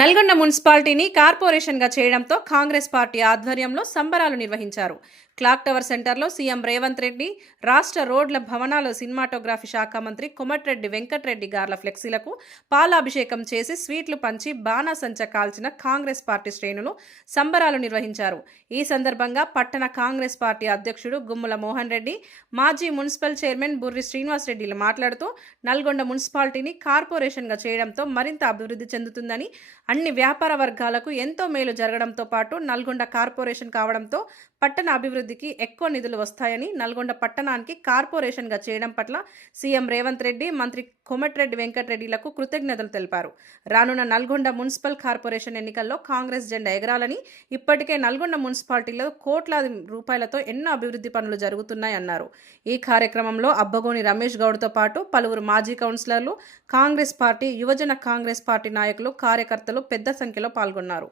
నల్గొండ మున్సిపాలిటీని కార్పొరేషన్గా చేయడంతో కాంగ్రెస్ పార్టీ ఆధ్వర్యంలో సంబరాలు నిర్వహించారు. క్లాక్ టవర్ సెంటర్లో సీఎం రేవంత్ రెడ్డి, రాష్ట్ర రోడ్ల భవనాల సినిమాటోగ్రఫీ శాఖ మంత్రి కోమటిరెడ్డి వెంకటరెడ్డి గార్ల ఫ్లెక్సీలకు పాలాభిషేకం చేసి స్వీట్లు పంచి బాణాసంచ కాల్చిన కాంగ్రెస్ పార్టీ శ్రేణులు సంబరాలు నిర్వహించారు. ఈ సందర్భంగా పట్టణ కాంగ్రెస్ పార్టీ అధ్యక్షుడు గుమ్మల మోహన్ రెడ్డి, మాజీ మున్సిపల్ చైర్మన్ బుర్రి శ్రీనివాస్ రెడ్డిలు మాట్లాడుతూ నల్గొండ మున్సిపాలిటీని కార్పొరేషన్గా చేయడంతో మరింత అభివృద్ధి చెందుతుందని, అన్ని వ్యాపార వర్గాలకు ఎంతో మేలు జరగడంతో పాటు నల్గొండ కార్పొరేషన్ కావడంతో పట్టణ అభివృద్ధికి ఎక్కువ నిధులు వస్తాయని, నల్గొండ పట్టణానికి కార్పొరేషన్గా చేయడం పట్ల సీఎం రేవంత్ రెడ్డి, మంత్రి కోమటిరెడ్డి వెంకటరెడ్డిలకు కృతజ్ఞతలు తెలిపారు. రానున్న నల్గొండ మున్సిపల్ కార్పొరేషన్ ఎన్నికల్లో కాంగ్రెస్ జెండా ఎగరాలని, ఇప్పటికే నల్గొండ మున్సిపాలిటీలో కోట్లాది రూపాయలతో ఎన్నో అభివృద్ధి పనులు జరుగుతున్నాయన్నారు. ఈ కార్యక్రమంలో అబ్బగోని రమేష్ గౌడ్తో పాటు పలువురు మాజీ కౌన్సిలర్లు, కాంగ్రెస్ పార్టీ, యువజన కాంగ్రెస్ పార్టీ నాయకులు, కార్యకర్తలు పెద్ద సంఖ్యలో పాల్గొన్నారు.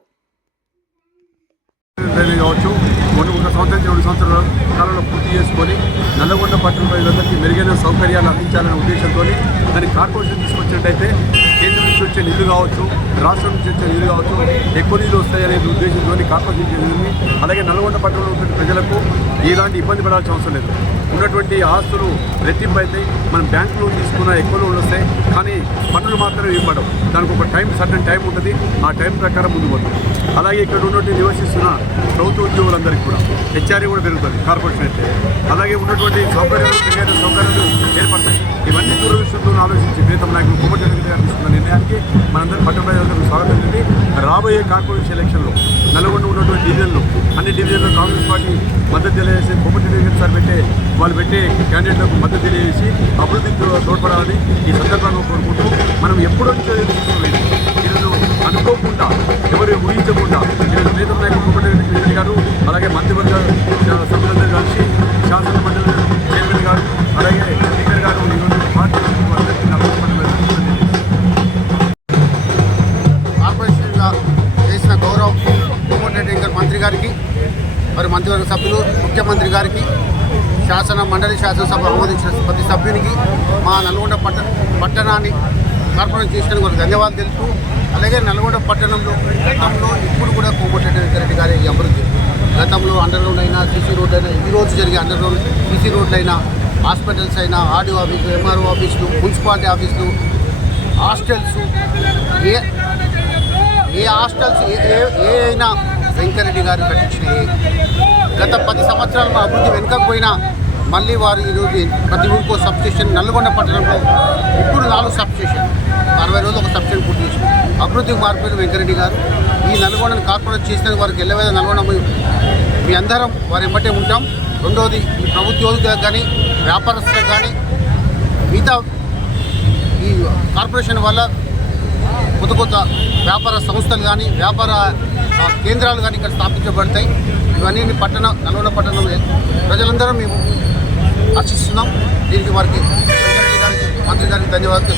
కొన్ని 1 సంవత్సరం 2 సంవత్సరాల కాలంలో పూర్తి చేసుకొని నల్లగొండ పట్టణ ప్రజలందరికీ మెరుగైన సౌకర్యాలు అందించాలనే ఉద్దేశంతో దాన్ని కార్పొరేషన్ తీసుకొచ్చినట్టయితే కేంద్రం నుంచి వచ్చే నిధులు కావచ్చు, రాష్ట్రం నుంచి వచ్చే నిధులు కావచ్చు, ఎక్కువ నిధులు వస్తాయనే ఉద్దేశంతో కార్పొరేషన్ చేసింది. అలాగే నల్లగొండ పట్టణంలో ఉన్న ప్రజలకు ఎలాంటి ఇబ్బంది పడాల్సిన అవసరం లేదు. ఉన్నటువంటి ఆస్తులు రెట్టింపు అవుతాయి. మనం బ్యాంకు లోన్ తీసుకున్న ఎక్కువ లోన్లు వస్తాయి, కానీ పన్నులు మాత్రమే ఇవ్వడం. దానికి ఒక సర్టన్ టైం ఉంటుంది. ఆ టైం ప్రకారం ముందు పోతుంది. అలాగే ఇక్కడ ఉన్నటువంటి నివసిస్తున్న ప్రభుత్వ ఉద్యోగులందరికీ కూడా హెచ్ఆర్ఏ కూడా పెరుగుతుంది కార్పొరేషన్ అయితే. అలాగే ఉన్నటువంటి సౌకర్యాలు ఏర్పడతాయి. ఇవన్నీ దూరదృష్టితో ఆలోచించి ప్రీతం నాయకులు కోమటిరెడ్డి గారు తీసుకున్న నిర్ణయానికి మనందరూ పట్టణ ప్రజలందరూ స్వాగతం చేసి రాబోయే కార్పొరేషన్ ఎలక్షన్లో నల్గొండ ఉన్నటువంటి డివిజన్లు, అన్ని డివిజన్లో కాంగ్రెస్ పార్టీ మద్దతు తెలియజేసి కోమటిరెడ్డి సార్ వాళ్ళు పెట్టే క్యాండిడేట్లకు మద్దతు తెలియజేసి అభివృద్ధికి తోడ్పడాలని ఈ సందర్భంగా కోరుకుంటూ, మనం ఎప్పుడో ఈరోజు అనుకోకుండా, ఎవరు ఊహించకుండా ఈరోజు ప్రీతం నాయకులు కోమటిరెడ్డి గారు, అలాగే మంత్రివర్గ సభ్యులందరూ కలిసి శాసన మండలి చైర్మన్ గారు, అలాగే స్పీకర్ గారు ఈరోజు కార్పొరేషన్గా చేసిన గౌరవ్ కోమటిరెడ్డి గారు మంత్రి గారికి, మరి మంత్రివర్గ సభ్యులు, ముఖ్యమంత్రి గారికి, శాసనసభ ఆమోదించిన ప్రతి సభ్యునికి, మా నల్గొండ పట్టణాన్ని కార్పొరేషన్ చేసినందుకు వారికి ధన్యవాదాలు తెలుపుతూ, అలాగే నల్గొండ పట్టణంలో గతంలో ఇప్పుడు కూడా కోమటిరెడ్డి వెంకటరెడ్డి గారి అభివృద్ధి, గతంలో అండర్ గ్రౌండ్ అయినా, సీసీ రోడ్ అయినా, ఈ రోజు జరిగే అండర్ గ్రౌండ్ సీసీ రోడ్లు అయినా, హాస్పిటల్స్ అయినా, ఆర్డీఓ ఆఫీసులు, ఎంఆర్ఓ ఆఫీసులు, మున్సిపాలిటీ ఆఫీసులు, హాస్టల్స్, ఏ హాస్టల్స్ ఏ అయినా వెంకటరెడ్డి గారు కట్టించినాయి. గత 10 సంవత్సరాలు అభివృద్ధి వెనుకపోయినా మళ్ళీ వారు ఈరోజు ప్రతి ఊరికో సబ్స్టేషన్, నల్గొండ పట్టణంలో ఇప్పుడు 4 సబ్స్టేషన్, 60 రోజులు ఒక సబ్స్టేషన్ పూర్తి చేసి అభివృద్ధికి మార్పులు వెంకటరెడ్డి గారు. ఈ నల్గొండను కార్పొరేట్ చేసినందుకు వారికి ఎల్లవేళ నల్గొండ మీ అందరం వారి వెంబటే ఉంటాం. రెండవది, ఈ ప్రభుత్వోద్యోగులకు కానీ, వ్యాపారస్తులకు కానీ, మిగతా ఈ కార్పొరేషన్ వల్ల కొత్త వ్యాపార సంస్థలు కానీ, వ్యాపార కేంద్రాలు కానీ ఇక్కడ స్థాపించబడతాయి. ఇవన్నీ నల్గొండ పట్టణం ప్రజలందరం మేము ఆశిస్తున్నాం. దీనికి వారికి మంత్రి గారికి ధన్యవాదాలు.